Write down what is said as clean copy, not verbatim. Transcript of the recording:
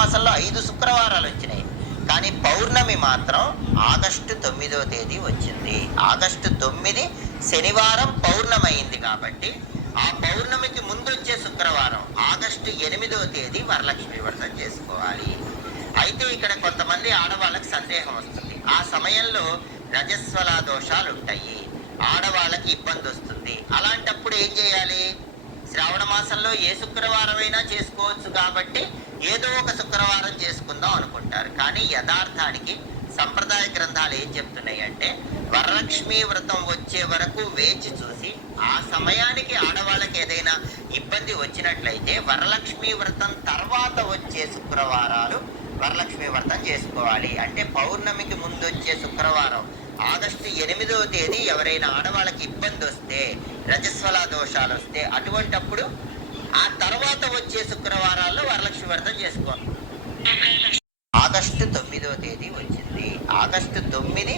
మాసంలో 5 శుక్రవారాలు వచ్చినాయి. కానీ పౌర్ణమి మాత్రం ఆగస్టు 9వ తేదీ వచ్చింది. ఆగస్టు 9 శనివారం పౌర్ణమి అయింది కాబట్టి ఆ పౌర్ణమికి ముందు వచ్చే శుక్రవారం ఆగస్టు 8వ తేదీ వరలక్ష్మి వ్రతం చేసుకోవాలి. అయితే ఇక్కడ కొంతమంది ఆడవాళ్ళకి సందేహం వస్తుంది. ఆ సమయంలో రజస్వలా దోషాలు ఉంటాయి, ఆడవాళ్ళకి ఇబ్బంది వస్తుంది. అలాంటప్పుడు ఏం చేయాలి? శ్రావణ మాసంలో ఏ శుక్రవారం అయినా చేసుకోవచ్చు కాబట్టి ఏదో ఒక శుక్రవారం చేసుకుందాం అనుకుంటారు. కానీ యథార్థానికి సంప్రదాయ గ్రంథాలు ఏం చెప్తున్నాయి అంటే వరలక్ష్మి వ్రతం వచ్చే వరకు వేచి చూసి ఆ సమయానికి ఆడవాళ్ళకి ఏదైనా ఇబ్బంది వచ్చినట్లయితే వరలక్ష్మి వ్రతం తర్వాత వచ్చే శుక్రవారాలు వరలక్ష్మి వ్రతం చేసుకోవాలి. అంటే పౌర్ణమికి ముందు వచ్చే శుక్రవారం ఆగస్టు 8వ తేదీ ఎవరైనా ఆడవాళ్ళకి ఇబ్బంది వస్తే, రజస్వలా దోషాలు వస్తే అటువంటప్పుడు ఆ తర్వాత వచ్చే శుక్రవారాల్లో వరలక్ష్మి వ్రతం చేసుకోవాలి. ఆగస్టు 9వ తేదీ వచ్చింది. ఆగస్టు 9